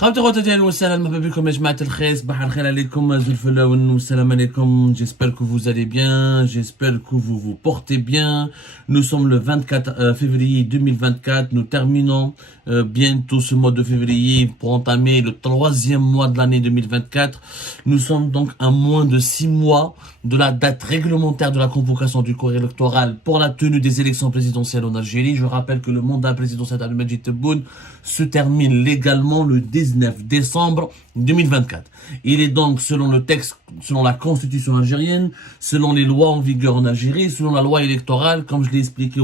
خاوتي خواتاتي اهلا وسهلا مرحبا بكم يا جماعة الخير صباح الخير عليكم زول الفلاون والسلام عليكم. J'espère que vous allez bien, j'espère que vous vous portez bien. Nous sommes le 24 février 2024, nous terminons bientôt ce mois de février pour entamer le troisième mois de l'année 2024. Nous sommes donc à moins de 6 mois de la date réglementaire de la convocation du corps électoral pour la tenue des élections présidentielles en Algérie. Je rappelle que le mandat présidentiel d'Abdelmadjid Tebboune se termine légalement le 19 décembre 2024. Il est donc, selon le texte, selon la constitution algérienne, selon les lois en vigueur en Algérie, selon la loi électorale, comme je l'ai expliqué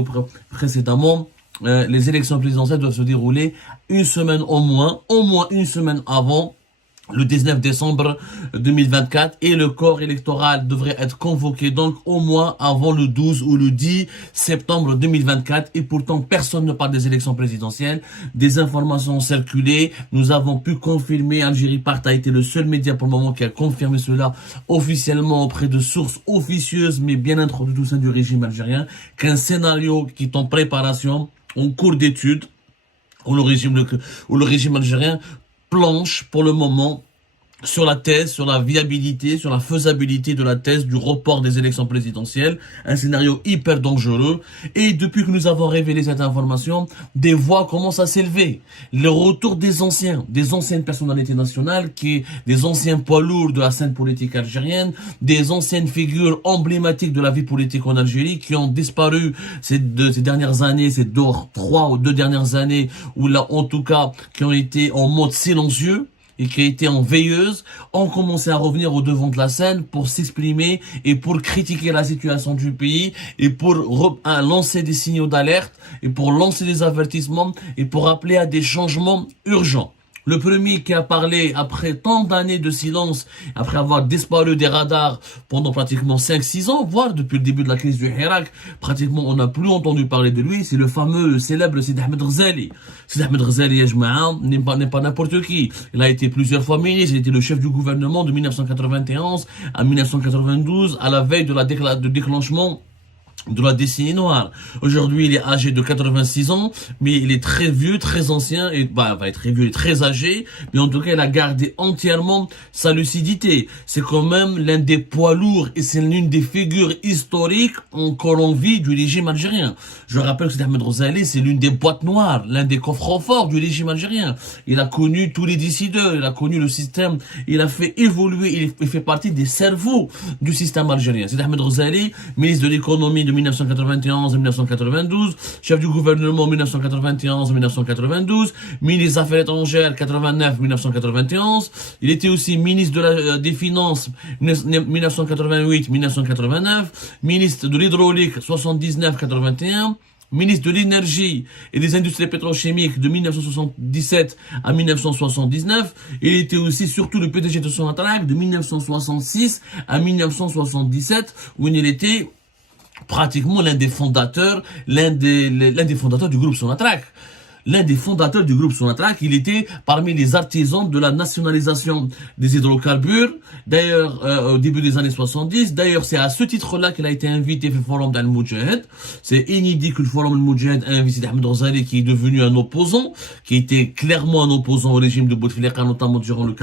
précédemment, les élections présidentielles doivent se dérouler une semaine au moins une semaine avant le 19 décembre 2024, et le corps électoral devrait être convoqué donc au moins avant le 12 ou le 10 septembre 2024, et pourtant personne ne parle des élections présidentielles. Des informations ont circulé, nous avons pu confirmer, Algérie Part a été le seul média pour le moment qui a confirmé cela officiellement auprès de sources officieuses mais bien introduites au sein du régime algérien, qu'un scénario qui est en préparation, en cours d'étude, où le régime algérien planche pour le moment sur la thèse, sur la viabilité, sur la faisabilité de la thèse du report des élections présidentielles, un scénario hyper dangereux. Et depuis que nous avons révélé cette information, des voix commencent à s'élever. Le retour des anciennes personnalités nationales, des anciens poids lourds de la scène politique algérienne, des anciennes figures emblématiques de la vie politique en Algérie qui ont disparu ces dernières années, ces 3 ou 2 dernières années, ou là en tout cas qui ont été en mode silencieux et qui a été en veilleuse, ont commencé à revenir au devant de la scène pour s'exprimer et pour critiquer la situation du pays et pour lancer des signaux d'alerte et pour lancer des avertissements et pour appeler à des changements urgents. Le premier qui a parlé après tant d'années de silence, après avoir disparu des radars pendant pratiquement 5-6 ans, voire depuis le début de la crise du Hirak, pratiquement on n'a plus entendu parler de lui, c'est le fameux célèbre Sidi Ahmed Ghazali. Sidi Ahmed Ghazali, n'est pas n'importe qui. Il a été plusieurs fois ministre, il était le chef du gouvernement de 1991 à 1992, à la veille de de déclenchement de la décennie noire. Aujourd'hui, il est âgé de 86 ans, mais il est très vieux, très ancien, et va être très vieux et très âgé, mais en tout cas, il a gardé entièrement sa lucidité. C'est quand même l'un des poids lourds, et c'est l'une des figures historiques encore en vie du régime algérien. Je rappelle que Ahmed Ghazali, c'est l'une des boîtes noires, l'un des coffres forts du régime algérien. Il a connu tous les décideurs, il a connu le système, il a fait évoluer, il fait partie des cerveaux du système algérien. C'est Ahmed Ghazali, ministre de l'économie de 1991 à 1992, chef du gouvernement 1991 à 1992, ministre des Affaires étrangères 89-1991, il était aussi ministre des Finances 1988-1989, ministre de l'Hydraulique 79-81, ministre de l'énergie et des industries pétrochimiques de 1977 à 1979. Il était aussi surtout le PDG de Sonatrach de 1966 à 1977, où il était pratiquement l'un des fondateurs du groupe Sonatrach. L'un des fondateurs du groupe Sonatrach, il était parmi les artisans de la nationalisation des hydrocarbures, d'ailleurs au début des années 70. D'ailleurs, c'est à ce titre-là qu'il a été invité au forum d'Al-Moudjahid. C'est inédit que le forum d'Al-Moudjahid a invité Ahmed Ghazali, qui est devenu un opposant, qui était clairement un opposant au régime de Bouteflika, notamment durant son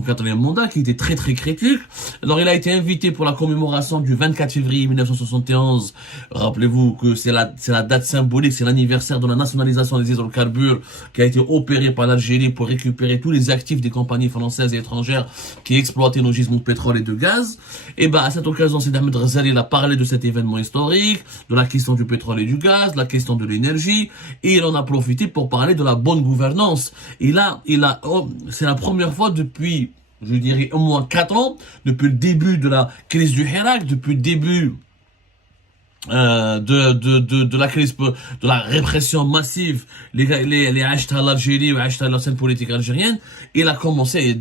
quatrième mandat, qui était très très critique. Alors, il a été invité pour la commémoration du 24 février 1971. Rappelez-vous que c'est la date symbolique, c'est l'anniversaire de la nationalisation des hydrocarbures qui a été opérée par l'Algérie pour récupérer tous les actifs des compagnies françaises et étrangères qui exploitaient nos gisements de pétrole et de gaz. Et à cette occasion, Sidi Ahmed Ghazali a parlé de cet événement historique, de la question du pétrole et du gaz, de la question de l'énergie, et il en a profité pour parler de la bonne gouvernance. Et là, c'est la première fois depuis, je dirais, au moins 4 ans, depuis le début de la crise du Hirak, depuis le début de la crise, de la répression massive, les achats à l'Algérie ou achats à la scène politique algérienne, il a commencé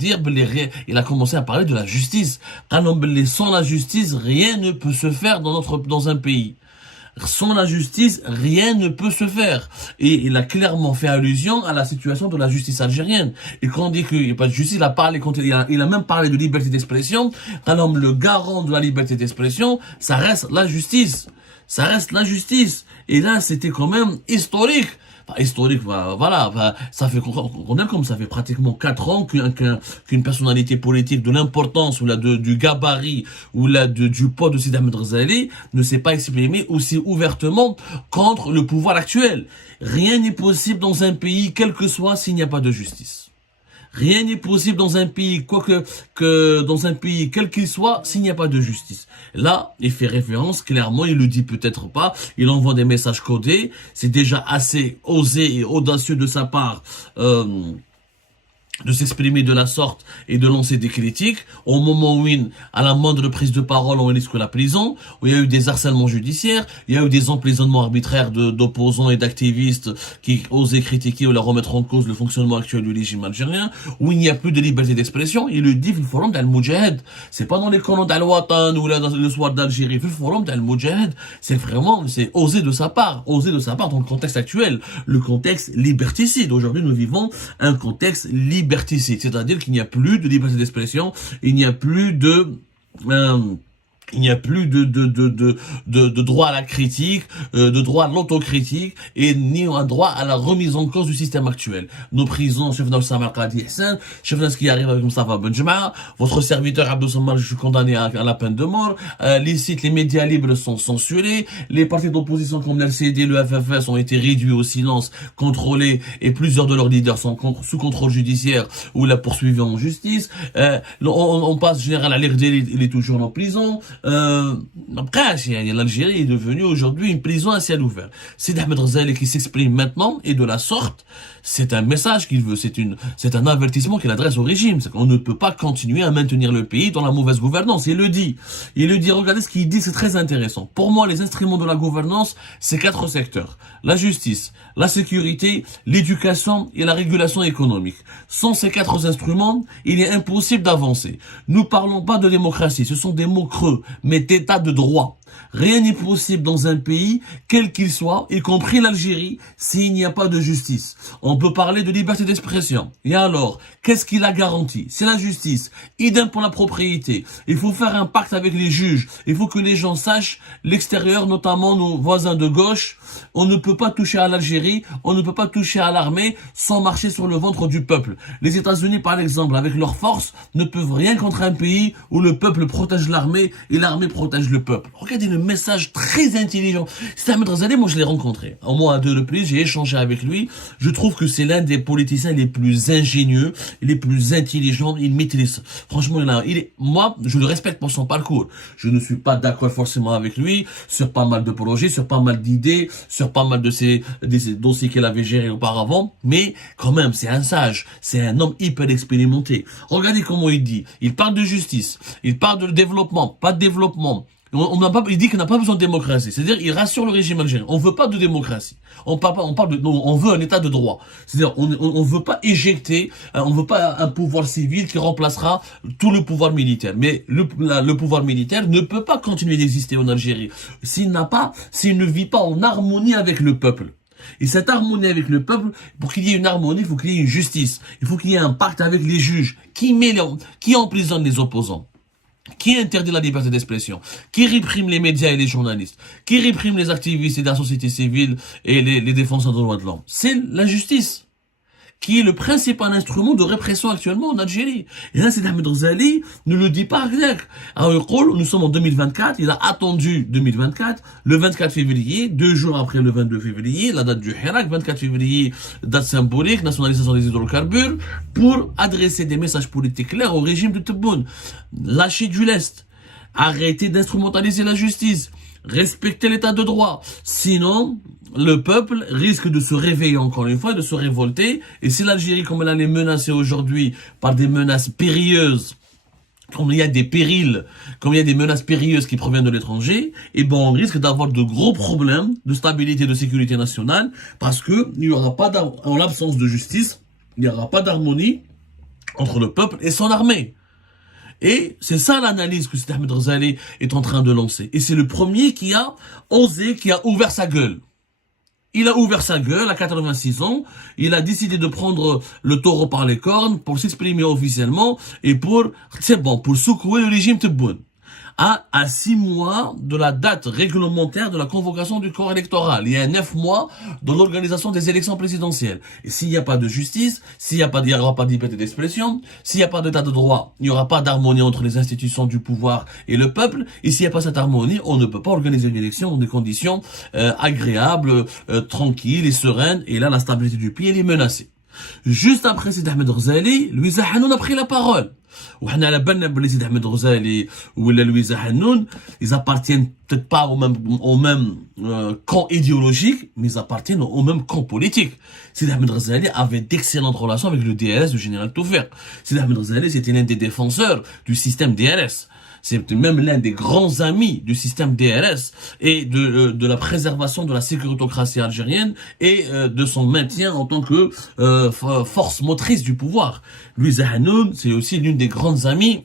à parler de la justice. Sans la justice, rien ne peut se faire dans un pays. Sans la justice, rien ne peut se faire. Et il a clairement fait allusion à la situation de la justice algérienne. Et quand on dit qu'il n'y a pas de justice, il a même parlé de liberté d'expression. Alors, le garant de la liberté d'expression, ça reste la justice. Et là, c'était quand même historique. historique, voilà, ça fait qu'on est comme ça fait pratiquement 4 ans qu'une personnalité politique de l'importance ou du gabarit ou du poids de Sidi Ahmed Ghazali ne s'est pas exprimé aussi ouvertement contre le pouvoir actuel. Rien n'est possible dans un pays, quel que soit, s'il n'y a pas de justice. Rien n'est possible dans un pays, dans un pays quel qu'il soit, s'il n'y a pas de justice. Là, il fait référence, clairement, il le dit peut-être pas, il envoie des messages codés, c'est déjà assez osé et audacieux de sa part, de s'exprimer de la sorte et de lancer des critiques, au moment où, à la moindre prise de parole, on risque la prison, où il y a eu des harcèlements judiciaires, il y a eu des emprisonnements arbitraires d'opposants et d'activistes qui osaient critiquer ou leur remettre en cause le fonctionnement actuel du régime algérien, où il n'y a plus de liberté d'expression. Il le dit, le forum d'Al-Moudjahid. C'est pas dans les colons d'Al-Watan ou là dans le soir d'Algérie, le forum d'Al-Moudjahid. C'est vraiment, c'est osé de sa part dans le contexte actuel, le contexte liberticide. Aujourd'hui, nous vivons un contexte liberticide. C'est-à-dire qu'il n'y a plus de liberté d'expression, il n'y a plus de droit à la critique, de droit à l'autocritique et ni un droit à la remise en cause du système actuel. Nos prisons, chef Oussama Al-Qadi Hassan, chef ce qui arrive avec Moustapha Benjma, votre serviteur Abdou Samar, je suis condamné à la peine de mort, les sites, les médias libres sont censurés, les partis d'opposition comme l'LCD, le FFS ont été réduits au silence, contrôlés et plusieurs de leurs leaders sont sous contrôle judiciaire ou la poursuivis en justice. On passe général à l'Irdé, il est toujours en prison. L'Algérie est devenue aujourd'hui une prison à ciel ouvert. Sidi Ahmed Ghazali qui s'exprime maintenant et de la sorte, c'est un message qu'il veut, c'est un avertissement qu'il adresse au régime. C'est qu'on ne peut pas continuer à maintenir le pays dans la mauvaise gouvernance. Il le dit, regardez ce qu'il dit, c'est très intéressant. Pour moi, les instruments de la gouvernance, c'est 4 secteurs. La justice, la sécurité, l'éducation et la régulation économique. Sans ces 4 instruments, il est impossible d'avancer. Nous parlons pas de démocratie, ce sont des mots creux, mais d'état de droit. Rien n'est possible dans un pays, quel qu'il soit, y compris l'Algérie, s'il n'y a pas de justice. On peut parler de liberté d'expression. Et alors, qu'est-ce qui la garantit? C'est la justice. Idem pour la propriété. Il faut faire un pacte avec les juges. Il faut que les gens sachent, l'extérieur, notamment nos voisins de gauche, on ne peut pas toucher à l'Algérie, on ne peut pas toucher à l'armée sans marcher sur le ventre du peuple. Les États-Unis, par exemple, avec leurs forces, ne peuvent rien contre un pays où le peuple protège l'armée et l'armée protège le peuple. Regardez le message très intelligent. Sidi Ahmed Ghazali, moi je l'ai rencontré. Au moins à 2 reprises, j'ai échangé avec lui. Je trouve que c'est l'un des politiciens les plus ingénieux, les plus intelligents. Il maîtrise. Franchement, moi, je le respecte pour son parcours. Je ne suis pas d'accord forcément avec lui sur pas mal de projets, sur pas mal d'idées, sur pas mal des dossiers qu'il avait gérés auparavant. Mais quand même, c'est un sage. C'est un homme hyper expérimenté. Regardez comment il dit. Il parle de justice. Il parle de développement. Pas de développement. Il dit qu'il n'a pas besoin de démocratie. C'est-à-dire, il rassure le régime algérien. On veut pas de démocratie. On veut un état de droit. C'est-à-dire, on veut pas éjecter, on veut pas un pouvoir civil qui remplacera tout le pouvoir militaire. Mais le pouvoir militaire ne peut pas continuer d'exister en Algérie s'il ne vit pas en harmonie avec le peuple. Et cette harmonie avec le peuple, pour qu'il y ait une harmonie, il faut qu'il y ait une justice. Il faut qu'il y ait un pacte avec les juges qui emprisonnent les opposants, qui interdit la liberté d'expression, qui réprime les médias et les journalistes, qui réprime les activistes et la société civile et les défenseurs des droits de l'homme. C'est la justice, qui est le principal instrument de répression actuellement en Algérie. Et là, Sidi Ahmed Ghazali ne le dit pas rien. Alors, nous sommes en 2024, il a attendu 2024, le 24 février, 2 jours après le 22 février, la date du Hirak, 24 février, date symbolique, nationalisation des hydrocarbures, pour adresser des messages politiques clairs au régime de Tebboune. Lâcher du lest, arrêter d'instrumentaliser la justice, respecter l'état de droit. Sinon, le peuple risque de se réveiller encore une fois, de se révolter. Et si l'Algérie, comme elle est menacée aujourd'hui par des menaces périlleuses, comme il y a des périls, comme il y a des menaces périlleuses qui proviennent de l'étranger, et ben on risque d'avoir de gros problèmes de stabilité et de sécurité nationale, parce que il n'y aura pas en l'absence de justice, il n'y aura pas d'harmonie entre le peuple et son armée. Et c'est ça l'analyse que Sidi Ahmed Ghazali est en train de lancer. Et c'est le premier qui a osé, qui a ouvert sa gueule. Il a ouvert sa gueule à 86 ans, il a décidé de prendre le taureau par les cornes pour s'exprimer officiellement et pour secouer le régime Tebboune. à 6 mois de la date réglementaire de la convocation du corps électoral. Il y a 9 mois dans l'organisation des élections présidentielles. Et s'il n'y a pas de justice, il n'y aura pas de liberté d'expression, s'il n'y a pas d'état de droit, il n'y aura pas d'harmonie entre les institutions du pouvoir et le peuple. Et s'il n'y a pas cette harmonie, on ne peut pas organiser une élection dans des conditions agréables, tranquilles et sereines. Et là, la stabilité du pays, elle est menacée. Juste après Sidi Ahmed Ghazali, Louisa Hanoun a pris la parole. وحنا على بالنا بلي سيدي احمد غزالي ولا لويزا حنون, ils appartiennent peut-être pas au même camp idéologique, mais ils appartiennent au même camp politique. Sidi Ahmed Ghazali avait d'excellentes relations avec le DRS du général Toufer. Sidi Ahmed Ghazali, c'était l'un des défenseurs du système DRS. C'est même l'un des grands amis du système DRS et de la préservation de la sécuritocratie algérienne et de son maintien en tant que force motrice du pouvoir. Louisa Hanoun, c'est aussi l'une des grandes amies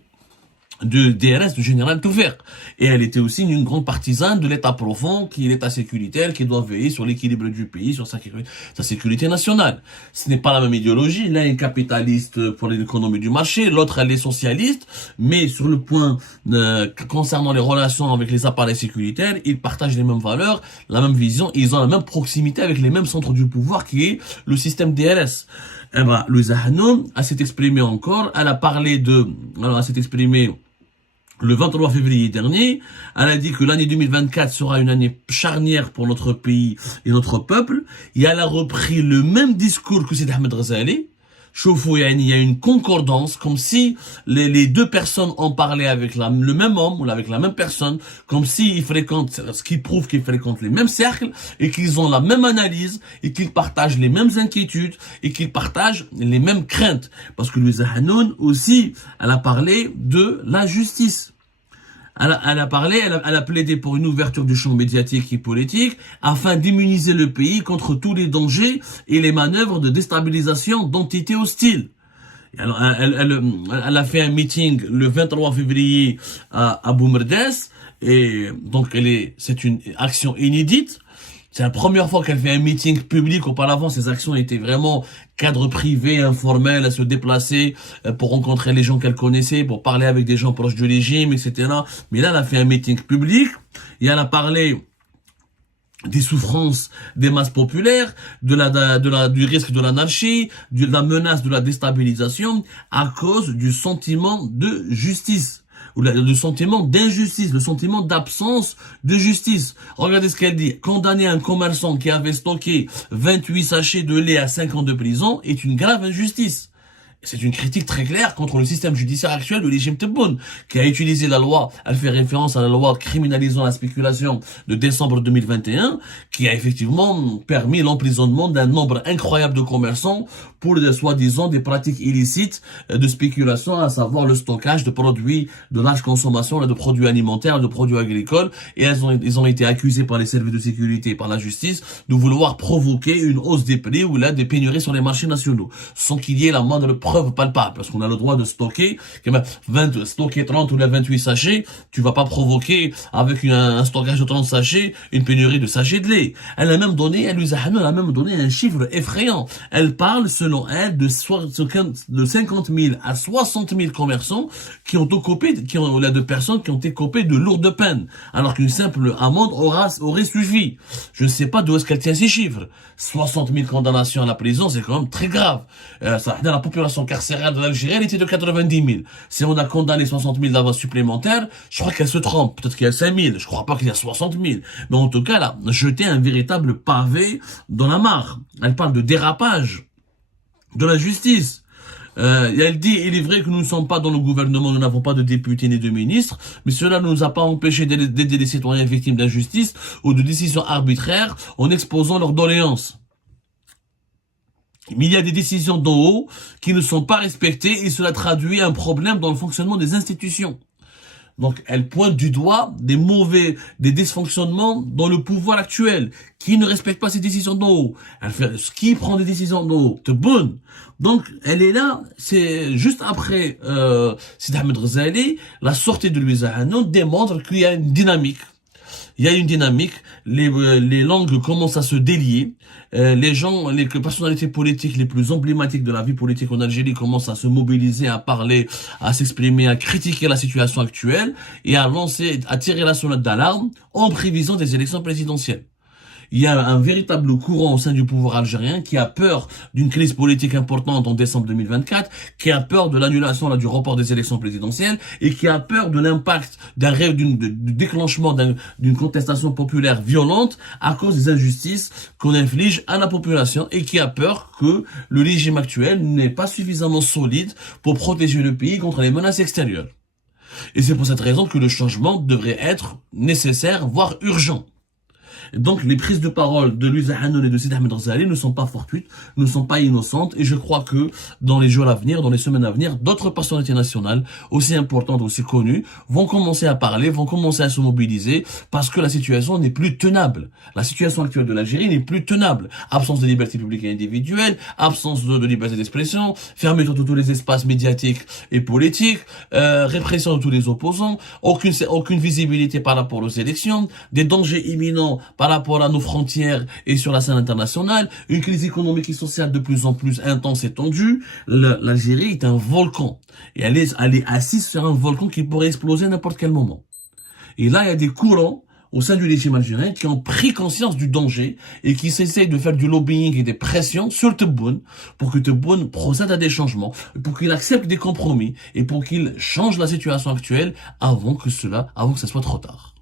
du DRS du général Toufer. Et elle était aussi une grande partisane de l'État profond, qui est l'État sécuritaire, qui doit veiller sur l'équilibre du pays, sur sa sécurité nationale. Ce n'est pas la même idéologie. L'un est capitaliste pour l'économie du marché, l'autre elle est socialiste, mais sur le point concernant les relations avec les appareils sécuritaires, ils partagent les mêmes valeurs, la même vision, ils ont la même proximité avec les mêmes centres du pouvoir qui est le système DRS. Eh ben, Louisa Hanoun, elle s'est exprimée encore, elle a parlé elle s'est exprimée le 23 février dernier, elle a dit que l'année 2024 sera une année charnière pour notre pays et notre peuple, et elle a repris le même discours que Sidi Ahmed Ghazali. Choufou, il y a une concordance, comme si les deux personnes ont parlé avec le même homme ou avec la même personne, comme s'ils fréquentent, ce qui prouve qu'ils fréquentent les mêmes cercles et qu'ils ont la même analyse et qu'ils partagent les mêmes inquiétudes et qu'ils partagent les mêmes craintes. Parce que Louisa Hanoun aussi, elle a parlé de la justice. Elle a plaidé pour une ouverture du champ médiatique et politique afin d'immuniser le pays contre tous les dangers et les manœuvres de déstabilisation d'entités hostiles. Alors, elle a fait un meeting le 23 février à Boumerdès et donc c'est une action inédite. C'est la première fois qu'elle fait un meeting public. Auparavant, ses actions étaient vraiment cadre privé, informel, à se déplacer pour rencontrer les gens qu'elle connaissait, pour parler avec des gens proches du régime, etc. Mais là, elle a fait un meeting public et elle a parlé des souffrances des masses populaires, du risque de l'anarchie, de la menace de la déstabilisation à cause du sentiment de justice. Ou le sentiment d'injustice, le sentiment d'absence de justice. Regardez ce qu'elle dit. Condamner un commerçant qui avait stocké 28 sachets de lait à 5 ans de prison est une grave injustice. C'est une critique très claire contre le système judiciaire actuel du régime Tebboune, qui a utilisé la loi, elle fait référence à la loi criminalisant la spéculation de décembre 2021, qui a effectivement permis l'emprisonnement d'un nombre incroyable de commerçants pour soi-disant des pratiques illicites de spéculation, à savoir le stockage de produits de large consommation, de produits alimentaires, de produits agricoles, et ils ont été accusés par les services de sécurité et par la justice de vouloir provoquer une hausse des prix ou là des pénuries sur les marchés nationaux, sans qu'il y ait la moindre preuve palpable, parce qu'on a le droit de stocker, stocker 30 ou 28 sachets, tu vas pas provoquer avec un stockage de 30 sachets une pénurie de sachets de lait. Elle a même donné un chiffre effrayant. Elle parle, selon elle, de 50 000 à 60 000 commerçants de personnes qui ont écopé de lourdes peines, alors qu'une simple amende aurait suffi. Je ne sais pas d'où est-ce qu'elle tient ces chiffres. 60 000 condamnations à la prison, c'est quand même très grave. La population carcérale de l'Algérie, elle était de 90 000. Si on a condamné 60 000 d'avance supplémentaires, je crois qu'elle se trompe. Peut-être qu'il y a 5 000. Je crois pas qu'il y a 60 000. Mais en tout cas, là, jeter un véritable pavé dans la mare. Elle parle de dérapage de la justice. Elle dit, il est vrai que nous ne sommes pas dans le gouvernement, nous n'avons pas de députés ni de ministres, mais cela ne nous a pas empêché d'aider les citoyens victimes d'injustice ou de décisions arbitraires en exposant leurs doléances. Mais il y a des décisions d'en haut qui ne sont pas respectées et cela traduit un problème dans le fonctionnement des institutions. Donc, elle pointe du doigt des dysfonctionnements dans le pouvoir actuel, qui ne respecte pas ces décisions d'en haut. Qui prend des décisions d'en haut? Tebboune. Donc, elle est là, c'est juste après, Sidi Ahmed Ghazali, la sortie de Louisa Hanoun démontre qu'il y a une dynamique. il y a une dynamique, les langues commencent à se délier, les personnalités politiques les plus emblématiques de la vie politique en Algérie commencent à se mobiliser, à parler, à s'exprimer, à critiquer la situation actuelle et à tirer la sonnette d'alarme en prévision des élections présidentielles. Il y a un véritable courant au sein du pouvoir algérien qui a peur d'une crise politique importante en décembre 2024, qui a peur de l'annulation du report des élections présidentielles et qui a peur de l'impact du déclenchement d'une contestation populaire violente à cause des injustices qu'on inflige à la population et qui a peur que le régime actuel n'est pas suffisamment solide pour protéger le pays contre les menaces extérieures. Et c'est pour cette raison que le changement devrait être nécessaire, voire urgent. Donc les prises de parole de Louisa Hanoun et de Sidi Ahmed Ghazali ne sont pas fortuites, ne sont pas innocentes, et je crois que dans les jours à venir, dans les semaines à venir, d'autres personnalités nationales, aussi importantes, aussi connues, vont commencer à parler, vont commencer à se mobiliser, parce que la situation n'est plus tenable. La situation actuelle de l'Algérie n'est plus tenable. Absence de liberté publique et individuelle, absence de liberté d'expression, fermeture de tous les espaces médiatiques et politiques, répression de tous les opposants, aucune visibilité par rapport aux élections, des dangers imminents par rapport à nos frontières et sur la scène internationale, une crise économique et sociale de plus en plus intense et tendue. L'Algérie est un volcan. Et elle est assise sur un volcan qui pourrait exploser à n'importe quel moment. Et là, il y a des courants au sein du régime algérien qui ont pris conscience du danger et qui s'essayent de faire du lobbying et des pressions sur Tebboune pour que Tebboune procède à des changements, pour qu'il accepte des compromis et pour qu'il change la situation actuelle avant que ça soit trop tard.